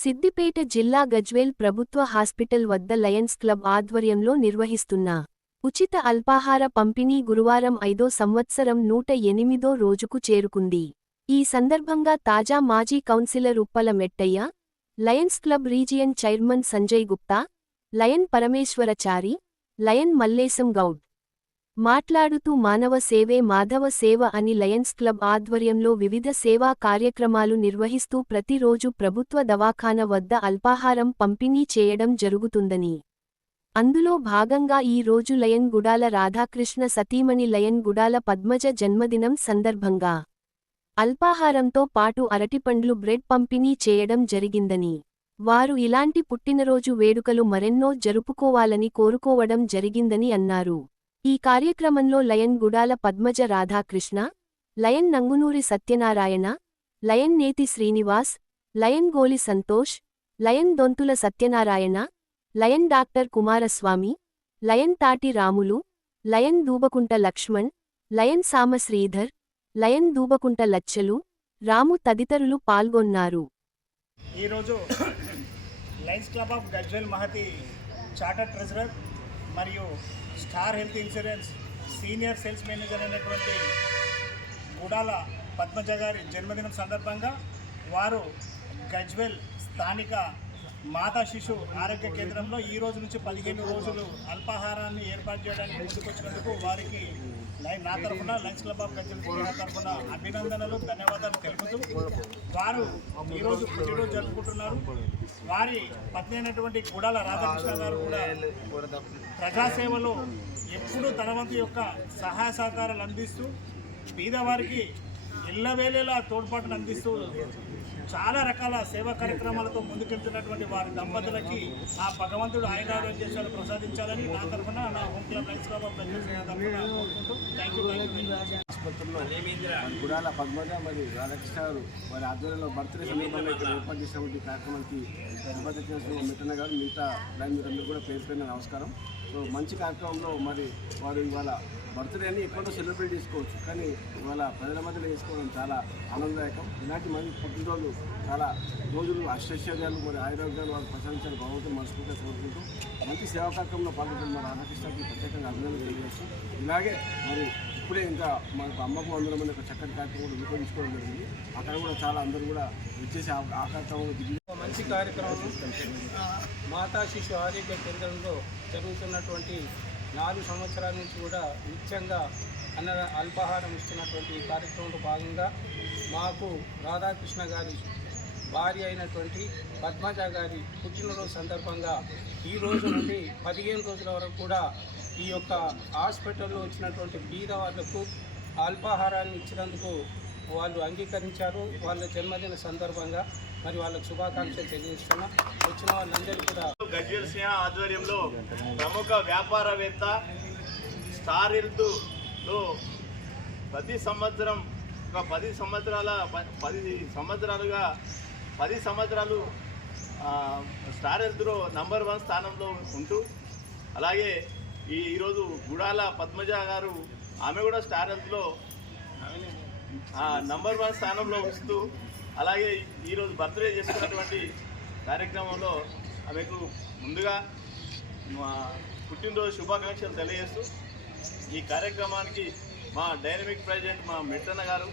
సిద్దిపేట జిల్లా గజ్వేల్ ప్రభుత్వ హాస్పిటల్ వద్ద లయన్స్ క్లబ్ ఆధ్వర్యంలో నిర్వహిస్తున్న ఉచిత అల్పాహార పంపిణీ గురువారం ఐదో సంవత్సరం నూట ఎనిమిదో రోజుకు చేరుకుంది. ఈ సందర్భంగా తాజా మాజీ councillor Uppala Mettaiah lions club region chairman Sanjay Gupta lion Parameshwarachari lion Mallesham Goud మాట్లాడుతూ మానవ సేవే మాధవ సేవ అని లయన్స్ క్లబ్ ఆధ్వర్యంలో వివిధ సేవా కార్యక్రమాలు నిర్వహిస్తూ ప్రతిరోజు ప్రభుత్వ దవాఖాన వద్ద అల్పాహారం పంపిణీ చేయడం జరుగుతుందని. అందులో భాగంగా ఈ రోజు లయన్ గుడాల రాధాకృష్ణ సతీమణి లయన్ గుడాల పద్మజ జన్మదినం సందర్భంగా అల్పాహారంతో పాటు అరటిపండ్లు బ్రెడ్ పంపిణీ చేయడం జరిగిందని. వారు ఇలాంటి పుట్టినరోజు వేడుకలు మరెన్నో జరుపుకోవాలని కోరుకోవడం జరిగిందని అన్నారు. ఈ కార్యక్రమంలో lion Gudala Padmaja Radhakrishna lion Nangunuri Satyanarayana lion Neti Srinivas lion Goli Santosh lion Dontula Satyanarayana lion doctor Kumaraswamy lion Tati Ramulu lion Dubakunta Laxman lion Sama Sridhar lion Dubakunta Lachchalu Ramu తదితరులు పాల్గొన్నారు. ఈరోజు lions club of Gajwel Mahathi charter treasurer మరియు star health insurance senior sales manager అయినటువంటి గుడాల పద్మజ గారి జన్మదినం సందర్భంగా వారు గజ్వెల్ స్థానిక మాతా శిశు ఆరోగ్య కేంద్రంలో ఈ రోజు నుంచి పదిహేను రోజులు అల్పాహారాన్ని ఏర్పాటు చేయడానికి ముందుకొచ్చినందుకు వారికి లైన్ నా తరఫున లంచ్ క్లబ్ ఆఫ్ గజ్వెల్ తరఫున అభినందనలు ధన్యవాదాలు తెలుపుతూ వారు ఈరోజు పుట్టినరోజు జరుపుకుంటున్నారు. వారి పత్ని అయినటువంటి గుడాల రాధాకృష్ణ గారు కూడా ప్రజాసేవలో ఎప్పుడూ తన వంతు యొక్క సహాయ సహకారాలు అందిస్తూ పేదవారికి ఎల్లవేళలా తోడ్పాటును అందిస్తూ చాలా రకాల సేవా కార్యక్రమాలతో ముందుకెళ్తున్నటువంటి వారి దంపతులకి ఆ భగవంతుడు ఆయురారోగ్యాలు ప్రసాదించాలని నా తరఫున నా హోమ్ క్లబ్ లైన్స్ క్లబ్ ఆసుపత్రిలో గుడాల పద్మజ మరియు రాధాకృష్ణ గారు వారి ఆధ్వర్యంలో బర్త్డే సందర్భంగా ఇక్కడ ఏర్పాటు చేసినటువంటి కార్యక్రమానికి తిరుపతి చేసిన మిట్టన్న గారు మిగతా లైన్ మీరందరూ కూడా పేరు పేరున నమస్కారం. సో మంచి కార్యక్రమంలో మరి వారు ఇవాళ బర్త్డే అని ఎక్కడో సెలబ్రేట్ చేసుకోవచ్చు. కానీ ఇవాళ ప్రజల మధ్యలో చేసుకోవడం చాలా ఆనందదాయకం. ఇలాంటి మంది పుట్టినరోజు చాలా రోజులు అష్టైశ్వర్యాలు మరి ఆయుర్వేదాలు వాళ్ళు ప్రశంసాలు భగవంతుని మనస్ఫూర్తిగా కోరుకుంటూ మంచి సేవా కార్యక్రమంలో పాల్గొంటున్న మా రాధాకృష్ణకి ప్రత్యేకంగా అభినందనలు తెలియజేస్తూ ఇలాగే మరి ఇప్పుడే ఇంకా మనకు అమ్మకు అందరం అనే ఒక చక్కటి కార్యక్రమం కూడా రూపొందించుకోవడం జరిగింది. అక్కడ కూడా చాలా అందరూ కూడా వచ్చేసి ఆ కార్యక్రమంలో దిగి మంచి కార్యక్రమం మాతా శిశు ఆరోగ్య కేంద్రంలో జరుగుతున్నటువంటి నాలుగు సంవత్సరాల నుంచి కూడా నిత్యంగా అన్న అల్పాహారం ఇస్తున్నటువంటి ఈ కార్యక్రమంలో భాగంగా మాకు రాధాకృష్ణ గారి భార్య అయినటువంటి పద్మజ గారి పుట్టినరోజు సందర్భంగా ఈ రోజు నుండి పదిహేను రోజుల వరకు కూడా ఈ యొక్క హాస్పిటల్లో వచ్చినటువంటి బీద వాళ్ళకు అల్పాహారాన్ని ఇచ్చినందుకు వాళ్ళు అంగీకరించారు. వాళ్ళ జన్మదిన సందర్భంగా మరి వాళ్ళకు శుభాకాంక్షలు తెలియజేస్తున్నా. వచ్చిన వాళ్ళందరూ కూడా గజ్వేల్ సింహ ఆధ్వర్యంలో ప్రముఖ వ్యాపారవేత్త స్టార్ హెల్త్లో ప్రతి సంవత్సరం ఒక పది సంవత్సరాల పది సంవత్సరాలుగా పది సంవత్సరాలు స్టార్ హెల్త్లో నంబర్ వన్ స్థానంలో ఉంటూ అలాగే ఈ ఈరోజు గుడాల పద్మజ గారు ఆమె కూడా స్టార్ హెల్త్లో నంబర్ వన్ స్థానంలో వస్తూ అలాగే ఈరోజు బర్త్డే చేసుకున్నటువంటి కార్యక్రమంలో ఆమెకు ముందుగా మా పుట్టినరోజు శుభాకాంక్షలు తెలియజేస్తూ ఈ కార్యక్రమానికి మా డైనమిక్ ప్రెసిడెంట్ మా మిట్టన్న గారు